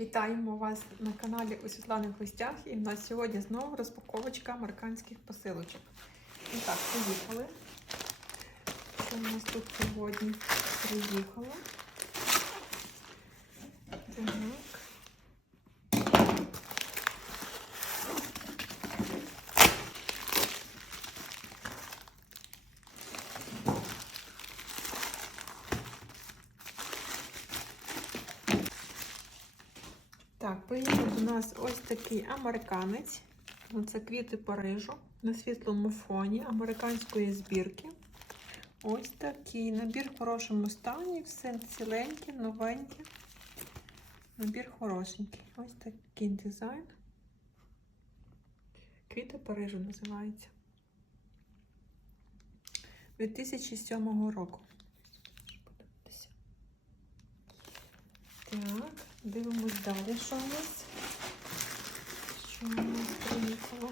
Вітаємо вас на каналі у Світлани в. І в нас сьогодні знову розпаковочка американських посилочок. І так, поїхали. Що у нас тут сьогодні приїхало? Так. Так, приїхав до нас ось такий американець. Ну, Це квіти Парижу на світлому фоні американської збірки. Ось такий набір в хорошому стані, все ціленьке, новеньке. Набір хорошенький. Ось такий дизайн. Квіти Парижу називається. 2007 року. Подивитися. Так, дивимось далі, що у нас. Що у нас приїхало?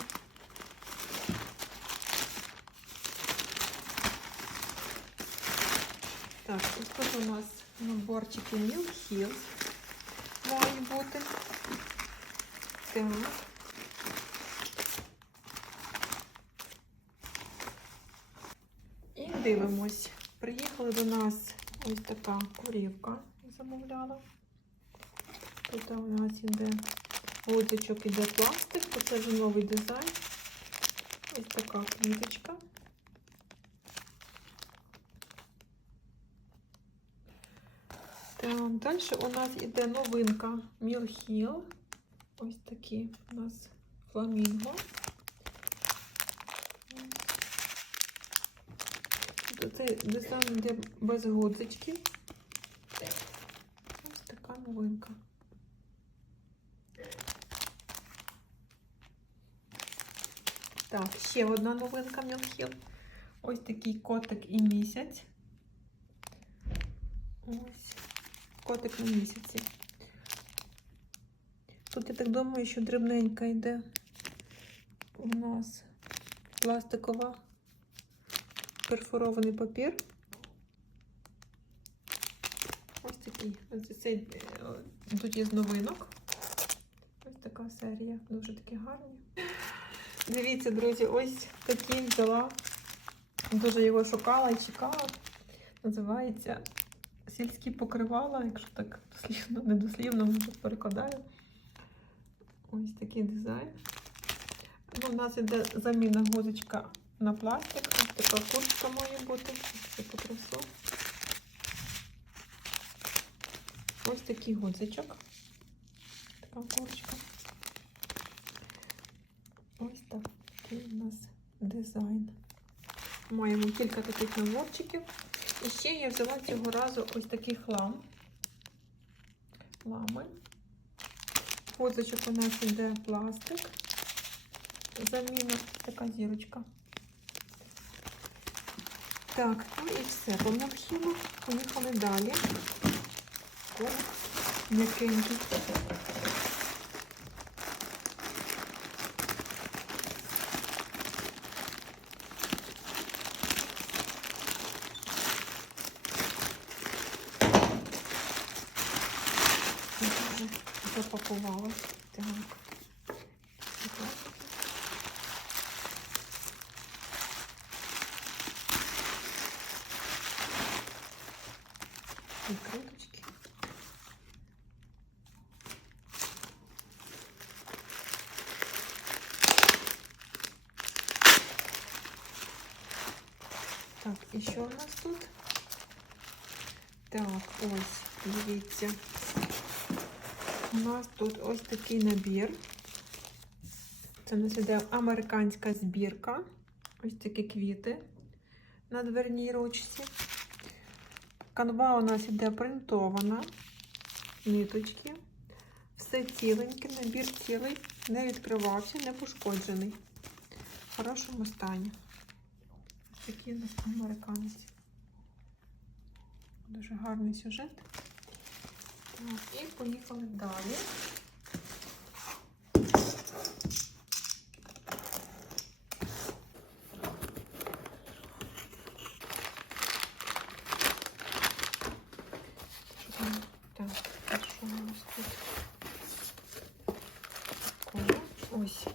Так, тут у нас наборчики Milk Hills мають бути. Так. І дивимось. Приїхали до нас ось така курівка. Замовляла. Тут у нас іде гудзичок, іде пластик, то це вже новий дизайн. Ось така квіточка. Далі у нас іде новинка Мілхіл. Ось такі у нас фламінго. Цей дизайн йде без гудзичків. Ось така новинка. Так, ще одна новинка Мілхіл. Ось такий котик і місяць. Ось котик на місяці. Тут я так думаю, що дрібненька йде у нас пластикова перфорований папір. Ось такий. Ось е, тут є з новинок. Ось така серія. Дуже такі гарні. Дивіться, друзі, ось такі взяла. Дуже його шукала і чекала. Називається сільські покривала, якщо так дослівно, недослівно, може перекладаю. Ось такий дизайн. Ну, у нас іде заміна гузочка на пластик. Ось така куртка має бути. Це потрясу. Ось такий гудзичок. Така курточка. Ось такий у нас дизайн. Маємо кілька таких наборчиків. І ще я взяла цього разу ось такий хлам. Лами. Гудзичок у нас іде пластик. Заміна така зірочка. Так, ну і все. По необхідно поїхали далі. М'якенький. Запакувалась. Так. Відкриточки. Так, і що у нас тут? Так, ось, дивіться. У нас тут ось такий набір. Це у нас іде американська збірка. Ось такі квіти на дверній ручці. Канва у нас іде принтована, ниточки. Все ціленьке, набір цілий, не відкривався, не пошкоджений. В хорошому стані. Ось такий у нас американець. Дуже гарний сюжет. І поїхали далі. Ось.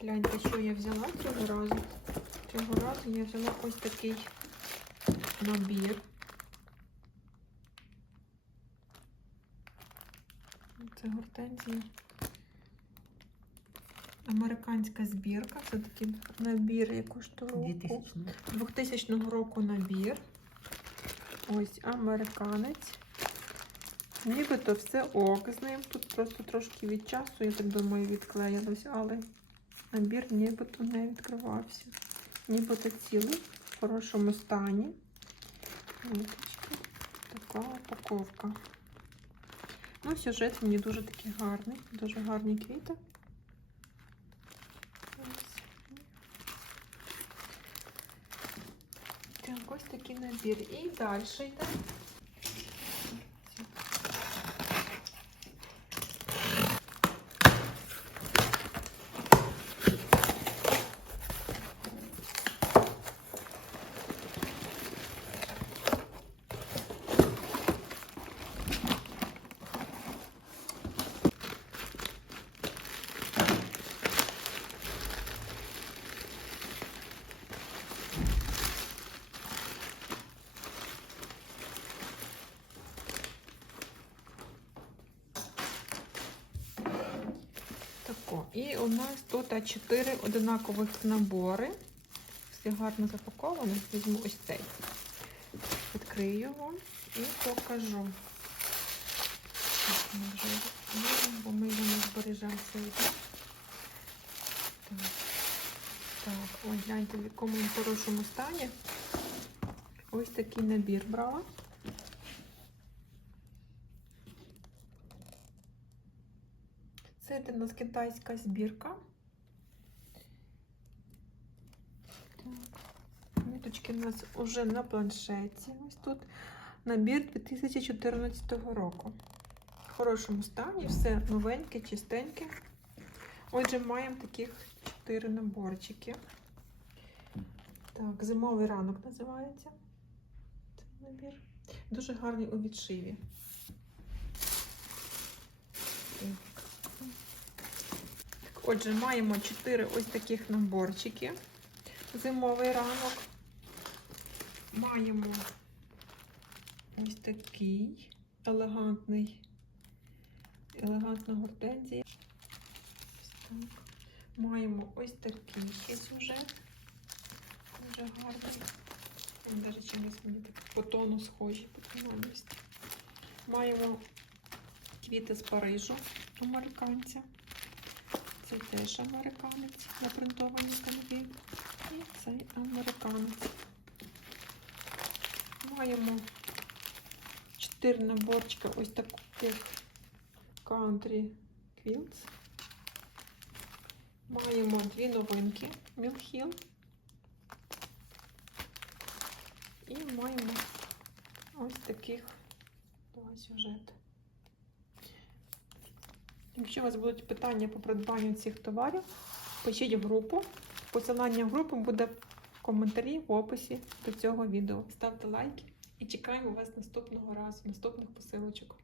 Гляньте, що я взяла цього разу. Цього разу я взяла ось такий набір. Це гортензія. Американська збірка. Це такий набір, я коштує року. 2000 2000 року набір. Ось американець. Нібито все ок з ним. Тут просто трошки від часу, я так думаю, відклеїлось, але набір нібито не відкривався. Нібито цілий, в хорошому стані. Така упаковка. Ну, сюжет мені дуже такий гарний, дуже гарні квіти. Так, ось такий набір. І далі йде. І у нас тут 4 одинакових набори. Все гарно запаковано. Візьму ось цей. Відкрию його і покажу. Ми вже відкриємо, бо ми його не збережемо. Так. так, ось гляньте, в якому він хорошому стані. Ось такий набір брала. У нас китайська збірка. Так. Ниточки у нас вже на планшеті. Ось тут набір 2014 року. В хорошому стані, все новеньке, чистеньке. Отже, маємо таких 4 наборчики. Так, зимовий ранок називається цей набір. Дуже гарний у відшиві. Отже, маємо 4 ось таких наборчики. Зимовий ранок. Маємо ось такий елегантний, елегантна гортензія. Маємо ось такий ще сюжет. Дуже гарний. Він навіть чимось мені так по тону схожі по тональності. Маємо квіти з Парижу американця. Це теж американець на принтованій канві. І цей американець. Маємо 4 наборчика ось таких country quilts. Маємо дві новинки Hill. І маємо ось таких два сюжети. Якщо у вас будуть питання по придбанню цих товарів, пишіть в групу. Посилання в групу буде в коментарі в описі до цього відео. Ставте лайки і чекаємо вас наступного разу, наступних посилочок.